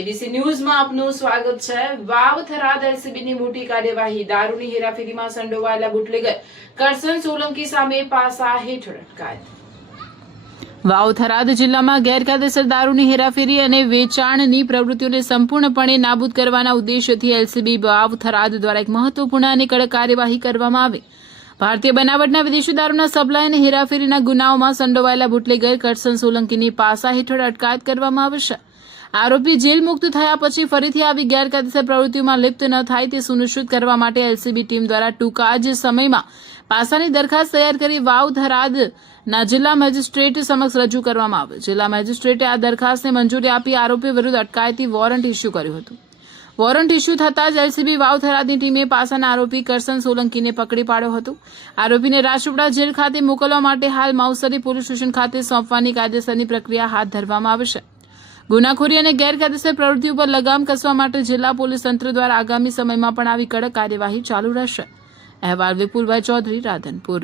ABC ન્યૂઝમાં આપનું સ્વાગત છે। વાવ થરાદ એલસીબીની મોટી કાર્યવાહી। દારૂની હેરાફેરીમાં સંડોવાયેલા બુટલેગર કરસન સોલંકી સામે પાસા હેઠળ અટકાયત। વાવ થરાદ જિલ્લામાં ગેરકાયદેસર દારૂની હેરાફેરી અને વેચાણની પ્રવૃત્તિઓને સંપૂર્ણપણે નાબૂદ કરવાના ઉદ્દેશ્યથી એલસીબી વાવ થરાદ દ્વારા એક મહત્વપૂર્ણ અને કડક કાર્યવાહી કરવામાં આવી। ભારતીય બનાવટના વિદેશી દારૂના સપ્લાય અને હેરાફેરીના ગુનાઓમાં સંડોવાયેલા બુટલેગર કરસન સોલંકીની પાસા હેઠળ અટકાયત કરવામાં આવશે। આરોપી જેલ મુક્ત થયા પછી ફરીથી આવી ગેરકાયદેસર પ્રવૃત્તિઓમાં લિપ્ત ન થાય તે સુનિશ્ચિત કરવા માટે એલસીબી ટીમ દ્વારા ટૂંકા જ સમયમાં પાસાની દરખાસ્ત તૈયાર કરી વાવ થરાદના જિલ્લા મેજિસ્ટ્રેટ સમક્ષ રજૂ કરવામાં આવી। જિલ્લા મેજિસ્ટ્રેટે આ દરખાસ્તને મંજૂરી આપી આરોપી વિરુદ્ધ અટકાયતી વોરંટ ઇસ્યુ કર્યું હતું। વોરંટ ઇસ્યુ થતાં જ એલસીબી વાવ થરાદની ટીમે પાસાના આરોપી કરસન સોલંકીને પકડી પાડ્યો હતો। આરોપીને રાજપીપળા જેલ ખાતે મોકલવા માટે હાલ માવસરી પોલીસ સ્ટેશન ખાતે સોંપવાની કાયદેસરની પ્રક્રિયા હાથ ધરવામાં આવશે। ગુનાખોરી અને ગેરકાયદેસર પ્રવૃત્તિઓ પર લગામ કસવા માટે જિલ્લા પોલીસ તંત્ર દ્વારા આગામી સમયમાં પણ આવી કડક કાર્યવાહી ચાલુ રહેશે। અહેવાલ વિપુલભાઈ ચૌધરી, રાધનપુર।